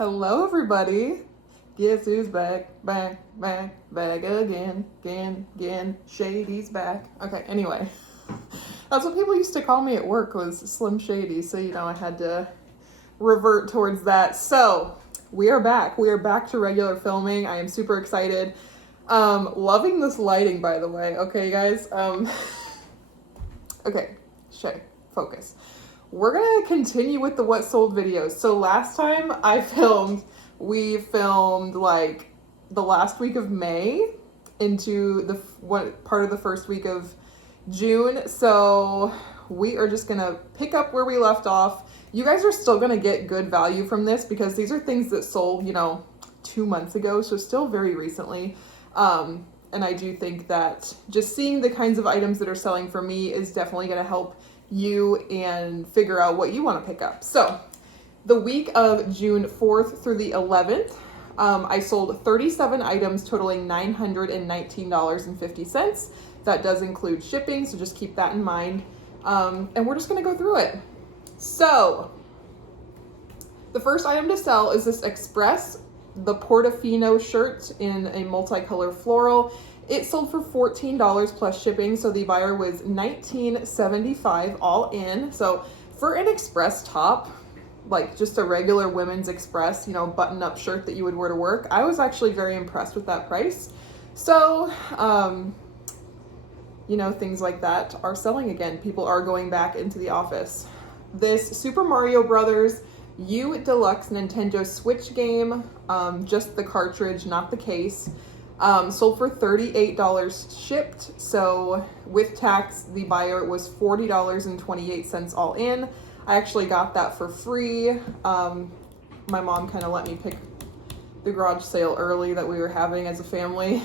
Hello, everybody. Guess who's back again. Shady's back. Okay, anyway. That's what people used to call me at work, was Slim Shady, so, I had to revert towards that. So, we are back. We are back to regular filming. I am super excited. Loving this lighting, by the way. Okay, guys. Okay, Shay, focus. We're gonna continue with the what sold videos. So last time we filmed like the last week of May into the part of the first week of June. So we are just gonna pick up where we left off. You guys are still gonna get good value from this because these are things that sold, 2 months ago, so still very recently. And I do think that just seeing the kinds of items that are selling for me is definitely gonna help you and figure out what you want to pick up. So the week of June 4th through the 11th, I sold 37 items totaling $919.50. That does include shipping, so just keep that in mind. And we're just going to go through it. So the first item to sell is this Express, the Portofino shirt in a multicolor floral. It sold for $14 plus shipping, so the buyer was $19.75 all in. So for an Express top, like just a regular women's Express, button-up shirt that you would wear to work, I was actually very impressed with that price. So, things like that are selling again. People are going back into the office. This Super Mario Brothers U Deluxe Nintendo Switch game, just the cartridge, not the case. Sold for $38 shipped, so with tax, the buyer was $40.28 all in. I actually got that for free. My mom kind of let me pick the garage sale early that we were having as a family,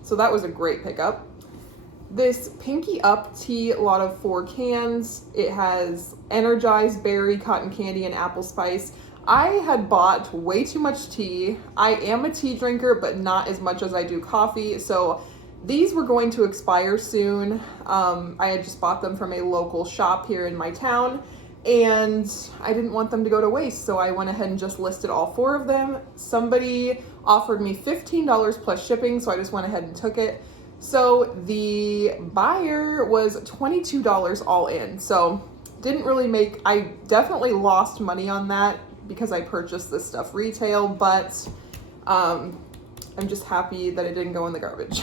so that was a great pickup. This Pinky Up tea, a lot of 4 cans. It has energized berry, cotton candy, and apple spice. I had bought way too much tea. I am a tea drinker, but not as much as I do coffee. So these were going to expire soon. I had just bought them from a local shop here in my town, and I didn't want them to go to waste. So I went ahead and just listed all 4 of them. Somebody offered me $15 plus shipping, so I just went ahead and took it. So the buyer was $22 all in. So I definitely lost money on that because I purchased this stuff retail, but I'm just happy that it didn't go in the garbage.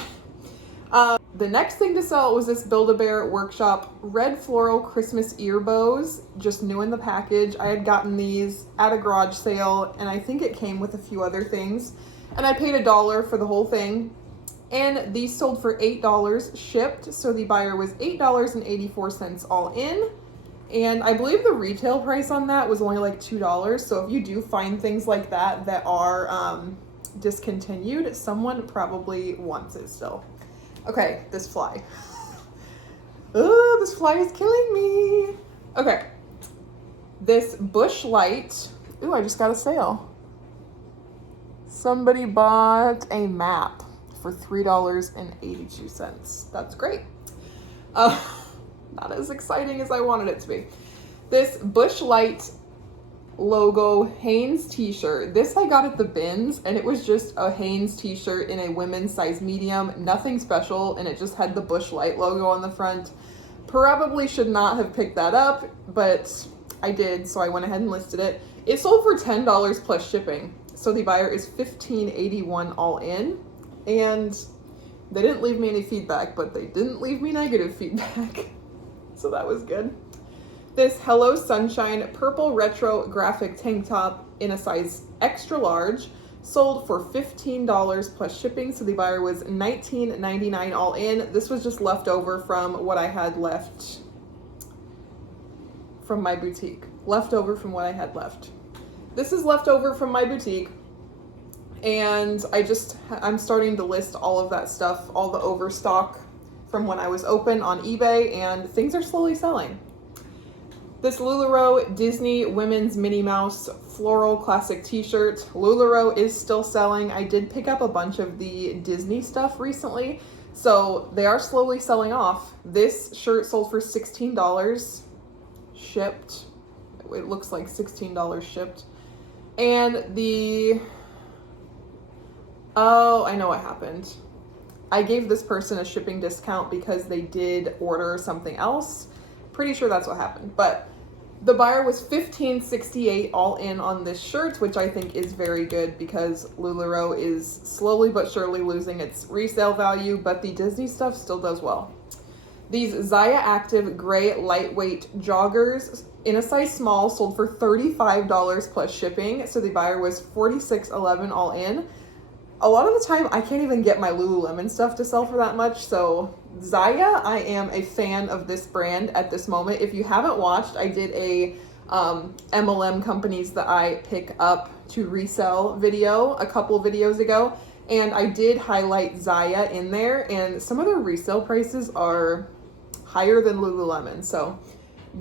The next thing to sell was this Build-A-Bear Workshop red floral Christmas ear bows, just new in the package. I had gotten these at a garage sale, and I think it came with a few other things, and I paid $1 for the whole thing. And these sold for $8 shipped, so the buyer was $8.84 all in. And I believe the retail price on that was only like $2. So if you do find things like that are discontinued, someone probably wants it still. Okay, this fly. Oh, this fly is killing me. Okay, this Busch light. Ooh, I just got a sale. Somebody bought a map for $3.82. That's great. Not as exciting as I wanted it to be. This Busch Light logo Hanes t-shirt. This I got at the bins, and it was just a Hanes t-shirt in a women's size medium. Nothing special, and it just had the Busch Light logo on the front. Probably should not have picked that up, but I did, so I went ahead and listed it. It sold for $10 plus shipping, so the buyer is $15.81 all in. And they didn't leave me any feedback, but they didn't leave me negative feedback. So that was good. This Hello Sunshine purple retro graphic tank top in a size extra large sold for $15 plus shipping. So the buyer was $19.99 all in. This was just leftover from what I had left from my boutique. Leftover from what I had left. This is leftover from my boutique. And I'm starting to list all of that stuff, all the overstock from when I was open on eBay, and things are slowly selling. This LuLaRoe Disney Women's Minnie Mouse Floral Classic t-shirt. LuLaRoe is still selling. I did pick up a bunch of the Disney stuff recently, so they are slowly selling off. This shirt sold for $16 shipped. It looks like $16 shipped. And oh, I know what happened. I gave this person a shipping discount because they did order something else. Pretty sure that's what happened. But the buyer was $15.68 all in on this shirt, which I think is very good because LuLaRoe is slowly but surely losing its resale value, but the Disney stuff still does well. These Zaya Active gray lightweight joggers in a size small sold for $35 plus shipping, so the buyer was $46.11 all in. A lot of the time, I can't even get my Lululemon stuff to sell for that much, so Zaya, I am a fan of this brand at this moment. If you haven't watched, I did a MLM companies that I pick up to resell video a couple videos ago, and I did highlight Zaya in there, and some of their resale prices are higher than Lululemon, so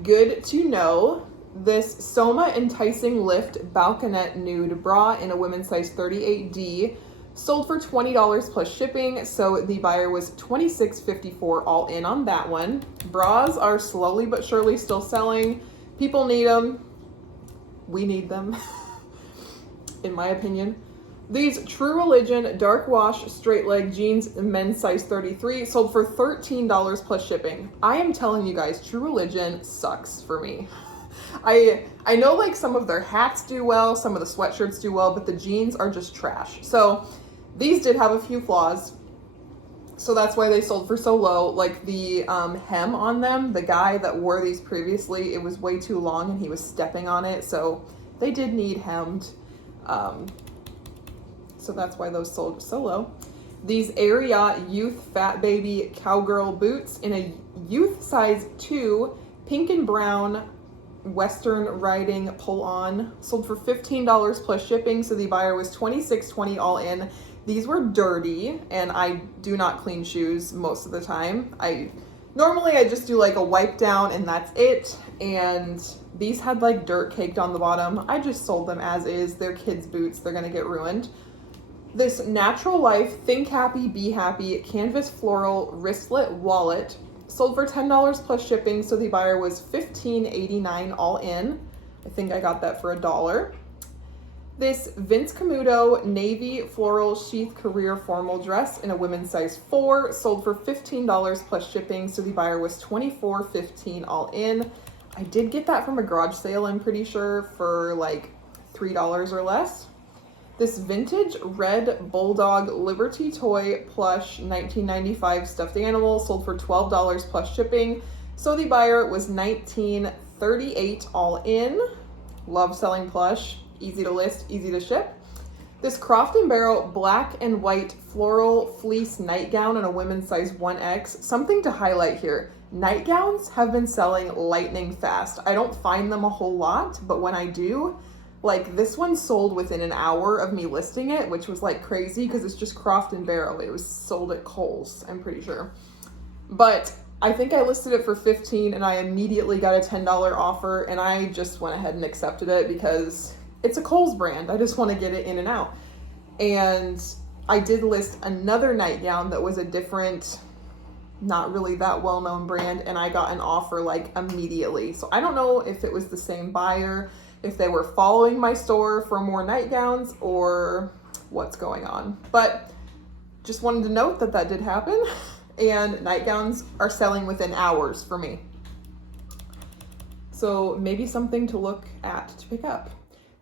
good to know. This Soma Enticing Lift Balconette Nude Bra in a women's size 38D sold for $20 plus shipping, so the buyer was $26.54 all in on that one. Bras are slowly but surely still selling. People need them. We need them, in my opinion. These True Religion Dark Wash Straight Leg Jeans men's size 33 sold for $13 plus shipping. I am telling you guys, True Religion sucks for me. I know like some of their hats do well, some of the sweatshirts do well, but the jeans are just trash. So these did have a few flaws, so that's why they sold for so low. Like the hem on them, the guy that wore these previously, it was way too long and he was stepping on it, so they did need hemmed. So that's why those sold so low. These Ariat Youth Fat Baby Cowgirl Boots in a youth size 2, pink and brown, Western riding pull-on, sold for $15 plus shipping, so the buyer was $26.20 all in. These were dirty, and I do not clean shoes most of the time. Normally I just do like a wipe down and that's it, and these had like dirt caked on the bottom. I just sold them as is. They're kids' boots, they're gonna get ruined. This Natural Life Think Happy Be Happy Canvas Floral Wristlet Wallet sold for $10 plus shipping, so the buyer was $15.89 all in. I think I got that for $1. This Vince Camuto Navy Floral Sheath Career Formal Dress in a women's size 4 sold for $15 plus shipping, so the buyer was $24.15 all in. I did get that from a garage sale, I'm pretty sure, for like $3 or less. This vintage red bulldog Liberty Toy plush 1995 stuffed animal sold for $12 plus shipping, so the buyer was $19.38 all in. Love selling plush, easy to list, easy to ship. This Croft & Barrel black and white floral fleece nightgown in a women's size 1X. Something to highlight here, nightgowns have been selling lightning fast. I don't find them a whole lot, but when I do, like this one sold within an hour of me listing it, which was like crazy because it's just Croft & Barrel. It was sold at Kohl's, I'm pretty sure. But I think I listed it for $15 and I immediately got a $10 offer, and I just went ahead and accepted it because it's a Kohl's brand. I just want to get it in and out. And I did list another nightgown that was a different, not really that well-known brand, and I got an offer like immediately. So I don't know if it was the same buyer, if they were following my store for more nightgowns, or what's going on. But just wanted to note that that did happen, and nightgowns are selling within hours for me. So maybe something to look at to pick up.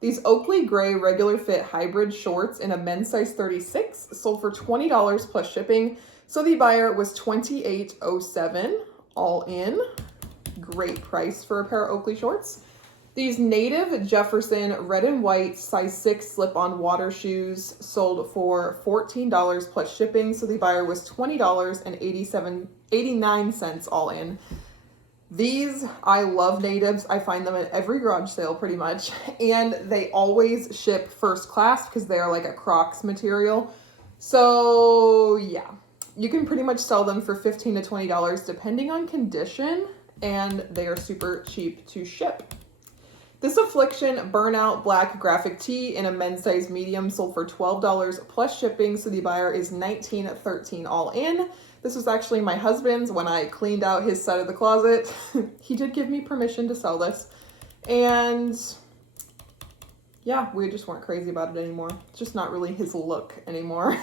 These Oakley gray regular fit hybrid shorts in a men's size 36 sold for $20 plus shipping, so the buyer was $28.07 all in. Great price for a pair of Oakley shorts. These Native Jefferson red and white size 6 slip-on water shoes sold for $14 plus shipping, so the buyer was $20.89 all in. These, I love Natives. I find them at every garage sale pretty much, and they always ship first class because they are like a Crocs material. So yeah, you can pretty much sell them for $15 to $20 depending on condition, and they are super cheap to ship. This Affliction Burnout Black Graphic Tee in a men's size medium sold for $12 plus shipping, so the buyer is $19.13 all in. This was actually my husband's when I cleaned out his side of the closet. He did give me permission to sell this, and yeah, we just weren't crazy about it anymore. It's just not really his look anymore.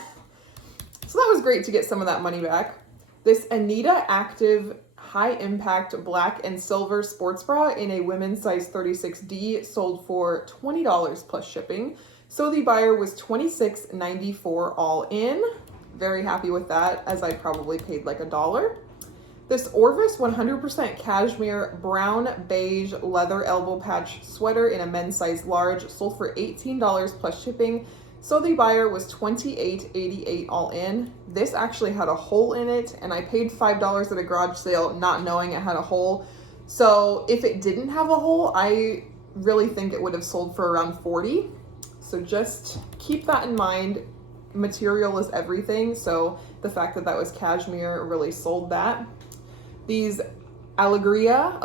So that was great to get some of that money back. This Anita Active High Impact Black and Silver Sports Bra in a women's size 36D sold for $20 plus shipping. So the buyer was $26.94 all in. Very happy with that, as I probably paid like $1. This Orvis 100% cashmere brown beige leather elbow patch sweater in a men's size large sold for $18 plus shipping. So the buyer was $28.88 all in. This actually had a hole in it, and I paid $5 at a garage sale not knowing it had a hole. So if it didn't have a hole, I really think it would have sold for around $40. So just keep that in mind. Material is everything, so the fact that that was cashmere really sold that. These Allegra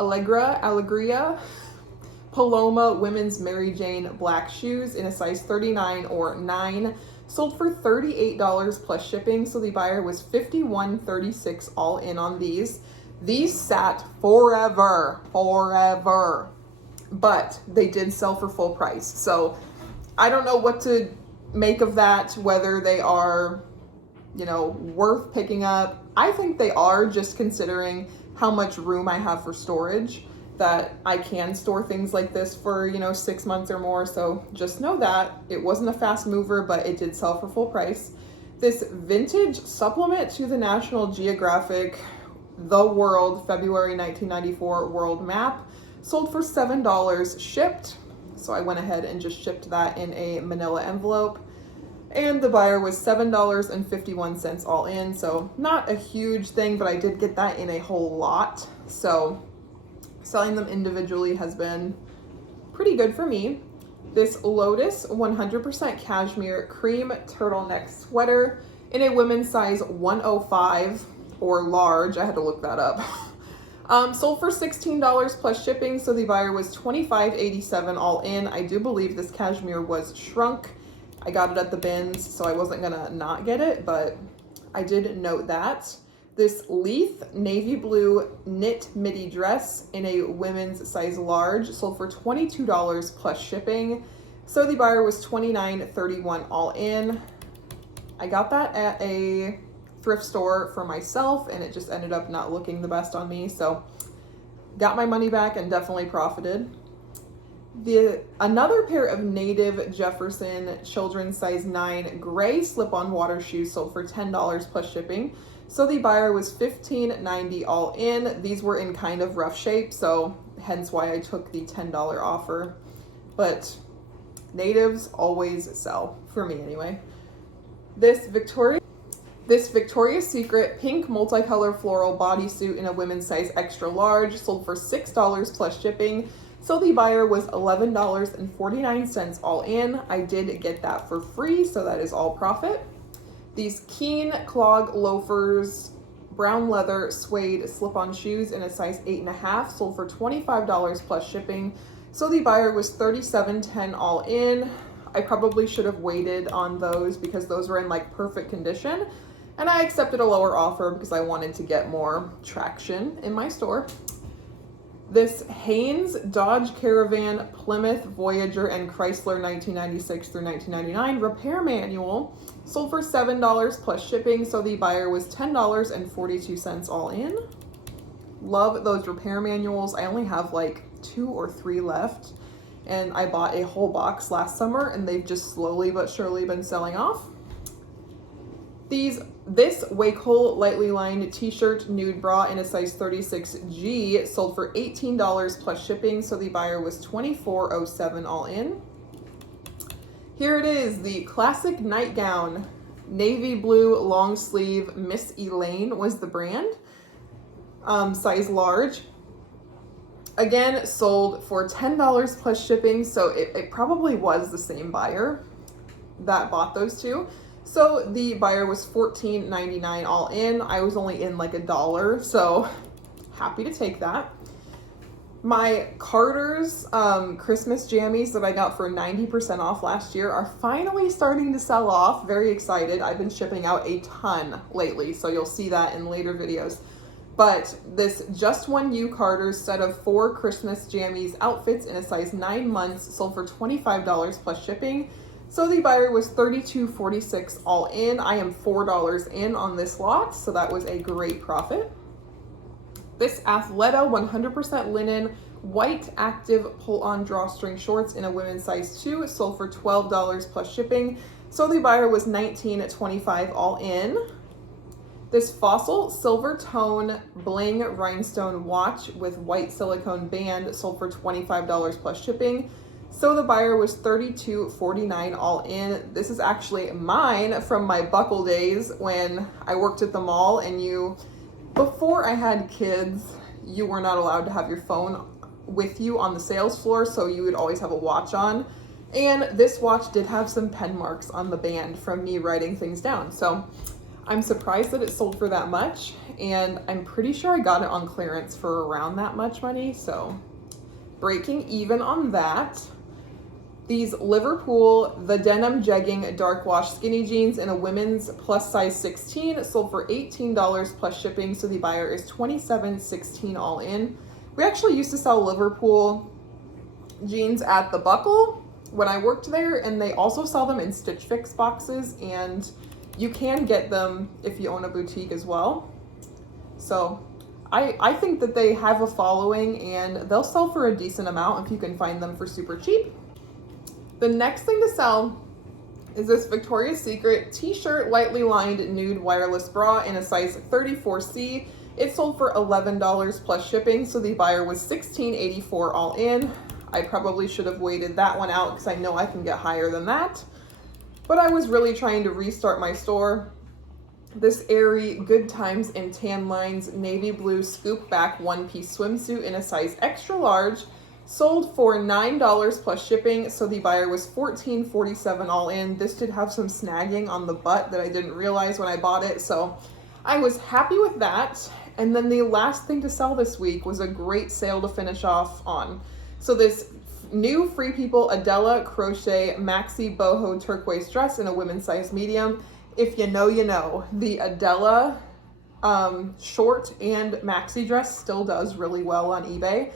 Paloma women's Mary Jane black shoes in a size 39 or 9 sold for $38 plus shipping, so the buyer was $51.36 all in on these. These sat forever, but they did sell for full price. So I don't know what to make of that, whether they are, you know, worth picking up. I think they are, just considering how much room I have for storage, that I can store things like this for, you know, 6 months or more. So just know that it wasn't a fast mover, but it did sell for full price. This vintage supplement to the National Geographic The World February 1994 World Map sold for $7 shipped. So I went ahead and just shipped that in a manila envelope. And the buyer was $7.51 all in. So not a huge thing, but I did get that in a whole lot. So selling them individually has been pretty good for me. This Lotus 100% cashmere cream turtleneck sweater in a women's size 105 or large. I had to look that up. Sold for $16 plus shipping, so the buyer was $25.87 all in. I do believe this cashmere was shrunk. I got it at the bins, so I wasn't gonna not get it, but I did note that. This Leith navy blue knit midi dress in a women's size large sold for $22 plus shipping, so the buyer was $29.31 all in. I got that at a thrift store for myself, and it just ended up not looking the best on me, so got my money back and definitely profited. Another pair of native Jefferson children's size 9 gray slip-on water shoes sold for $10 plus shipping, so the buyer was $15.90 all in. These were in kind of rough shape, so hence why I took the $10 offer, but natives always sell, for me anyway. This Victoria's Secret pink multicolor floral bodysuit in a women's size extra large sold for $6 plus shipping, so the buyer was $11.49 all in. I did get that for free, so that is all profit. These Keen clog loafers, brown leather suede slip-on shoes in a size 8.5 sold for $25 plus shipping, so the buyer was $37.10 all in. I probably should have waited on those because those were in like perfect condition, and I accepted a lower offer because I wanted to get more traction in my store. This Haynes Dodge Caravan Plymouth Voyager and Chrysler 1996 through 1999 repair manual sold for $7 plus shipping, so the buyer was $10.42 all in. Love those repair manuals. I only have like 2 or 3 left, and I bought a whole box last summer, and they've just slowly but surely been selling off. This Wake-Hole lightly lined t-shirt nude bra in a size 36G sold for $18 plus shipping, so the buyer was $24.07 all in. Here it is, the classic nightgown, navy blue long sleeve. Miss Elaine was the brand, size large. Again, sold for $10 plus shipping, so it probably was the same buyer that bought those two. So the buyer was $14.99 all in. I was only in like $1, so happy to take that. My Carter's Christmas jammies that I got for 90% off last year are finally starting to sell off. Very excited. I've been shipping out a ton lately, so you'll see that in later videos. But this Just One You Carter's set of 4 Christmas jammies outfits in a size 9 months sold for $25 plus shipping. So the buyer was $32.46 all in. I am $4 in on this lot, so that was a great profit. This Athleta 100% linen white active pull-on drawstring shorts in a women's size 2 sold for $12 plus shipping. So the buyer was $19.25 all in. This Fossil silver tone bling rhinestone watch with white silicone band sold for $25 plus shipping. So the buyer was $32.49 all in. This is actually mine from my buckle days when I worked at the mall, and before I had kids, you were not allowed to have your phone with you on the sales floor, so you would always have a watch on. And this watch did have some pen marks on the band from me writing things down. So I'm surprised that it sold for that much, and I'm pretty sure I got it on clearance for around that much money, so breaking even on that. These Liverpool, the denim jegging dark wash skinny jeans in a women's plus size 16 sold for $18 plus shipping, so the buyer is $27.16 all in. We actually used to sell Liverpool jeans at the Buckle when I worked there, and they also sell them in Stitch Fix boxes, and you can get them if you own a boutique as well. So I think that they have a following, and they'll sell for a decent amount if you can find them for super cheap. The next thing to sell is this Victoria's Secret t-shirt lightly lined nude wireless bra in a size 34C. It sold for $11 plus shipping, so the buyer was $16.84 all in. I probably should have waited that one out because I know I can get higher than that. But I was really trying to restart my store. This airy Good Times and Tan Lines navy blue scoop back one-piece swimsuit in a size extra large sold for $9 plus shipping, so the buyer was $14.47 all in. This did have some snagging on the butt that I didn't realize when I bought it, so I was happy with that. And then the last thing to sell this week was a great sale to finish off on. So this new Free People Adela crochet maxi boho turquoise dress in a women's size medium. If you know, you know. The Adela short and maxi dress still does really well on eBay.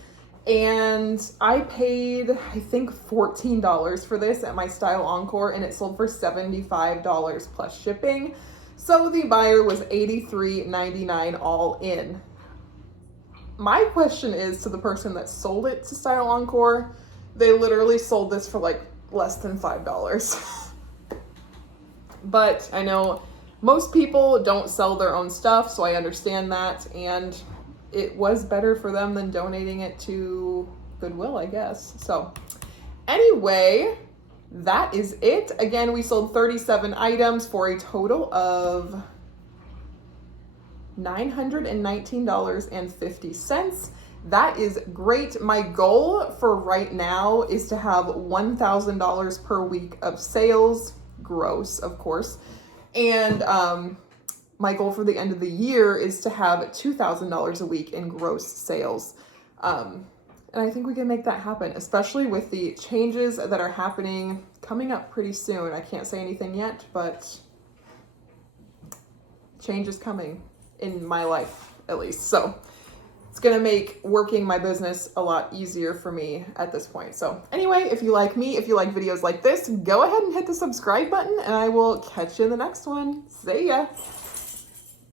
And I paid, I think, $14 for this at my Style Encore, and it sold for $75 plus shipping. So the buyer was $83.99 all in. My question is to the person that sold it to Style Encore, they literally sold this for like less than $5. But I know most people don't sell their own stuff, so I understand that, and it was better for them than donating it to Goodwill, I guess. So anyway, that is it. Again, we sold 37 items for a total of $919.50. That is great. My goal for right now is to have $1,000 per week of sales, gross, of course. And my goal for the end of the year is to have $2,000 a week in gross sales. And I think we can make that happen, especially with the changes that are happening coming up pretty soon. I can't say anything yet, but change is coming in my life, at least. So it's going to make working my business a lot easier for me at this point. So anyway, if you like me, if you like videos like this, go ahead and hit the subscribe button, and I will catch you in the next one. See ya.